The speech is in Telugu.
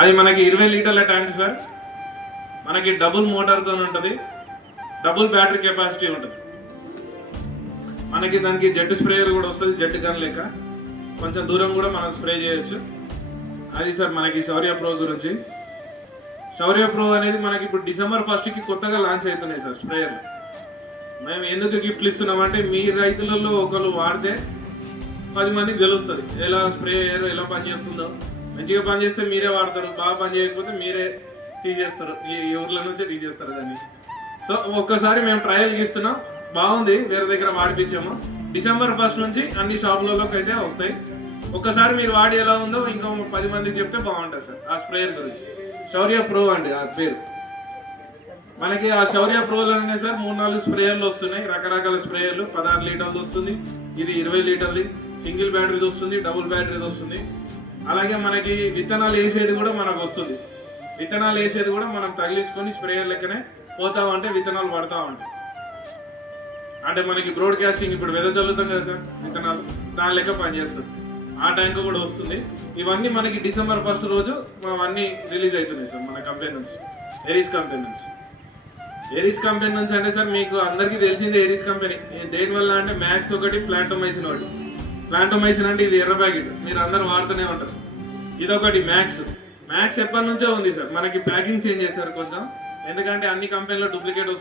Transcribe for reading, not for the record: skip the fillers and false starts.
అది మనకి 20 లీటర్ల ట్యాంక్ సార్. మనకి డబుల్ మోటార్తో ఉంటుంది, డబుల్ బ్యాటరీ కెపాసిటీ ఉంటుంది. మనకి దానికి జెట్ స్ప్రేయర్ కూడా వస్తుంది, జెట్ గన్ లేక కొంచెం దూరం కూడా మనం స్ప్రే చేయొచ్చు. అది సార్ మనకి శౌర్య ప్రో గురించి. శౌర్య ప్రో అనేది మనకి ఇప్పుడు December 1st కొత్తగా లాంచ్ అవుతున్నాయి సార్ స్ప్రేయర్లు. మేము ఎందుకు గిఫ్ట్లు ఇస్తున్నామంటే మీ రైతులలో ఒకరు వాడితే 10 మందికి తెలుస్తుంది ఎలా స్ప్రేయర్ ఎలా పనిచేస్తుందో. మంచిగా పనిచేస్తే మీరే వాడతారు, బాగా పని చేయకపోతే మీరే తీసేస్తారు, ఈ ఊర్ల నుంచే తీసేస్తారు దాన్ని. సో ఒక్కసారి మేము ట్రయల్ ఇస్తున్నాం, బాగుంది, వేరే దగ్గర వాడిపించాము. December 1st నుంచి అన్ని షాపులలోకి అయితే వస్తాయి. ఒక్కసారి మీరు వాడి ఎలా ఉందో ఇంకో 10 మందికి చెప్తే బాగుంటుంది సార్. ఆ స్ప్రేయర్ గురించి శౌర్య ప్రో అండి ఆ పేరు. మనకి ఆ శౌర్య ప్రోలోనే సార్ 3-4 స్ప్రేయర్లు వస్తున్నాయి, రకరకాల స్ప్రేయర్లు. 16 లీటర్లు వస్తుంది, ఇది 20 లీటర్ది, సింగిల్ బ్యాటరీది వస్తుంది, డబుల్ బ్యాటరీది వస్తుంది. అలాగే మనకి విత్తనాలు వేసేది కూడా మనకు వస్తుంది. విత్తనాలు వేసేది కూడా మనం తగిలించుకొని స్ప్రేయర్ లెక్కనే పోతా ఉంటే విత్తనాలు పడతా ఉంటాయి. అంటే మనకి బ్రాడ్కాస్టింగ్ ఇప్పుడు వెద చల్లుతాం కదా సార్ విత్తనాలు, దాని లెక్క పనిచేస్తుంది. ఆ ట్యాంక్ కూడా వస్తుంది. ఇవన్నీ మనకి December 1st రోజు అవన్నీ రిలీజ్ అవుతున్నాయి సార్ మన కంపెనీ నుంచి, ఏరీస్ కంపెనీ నుంచి. ఏరీస్ కంపెనీ నుంచి అంటే సార్ మీకు అందరికీ తెలిసింది ఏరీస్ కంపెనీ దేనివల్ల అంటే మ్యాక్స్ ఒకటి, ప్లాంటోమైసిన్ ఒకటి. ప్లాంటోమైసిన్ అంటే ఇది ఎర్ర ప్యాకెట్, మీరు అందరూ వాడుతూనే ఉంటారు. ఇదొకటి మ్యాక్స్ ఎప్పటి నుంచో ఉంది సార్. మనకి ప్యాకింగ్ చేంజ్ చేశారు కొంచెం, ఎందుకంటే అన్ని కంపెనీలో డూప్లికేట్ వస్తుంది.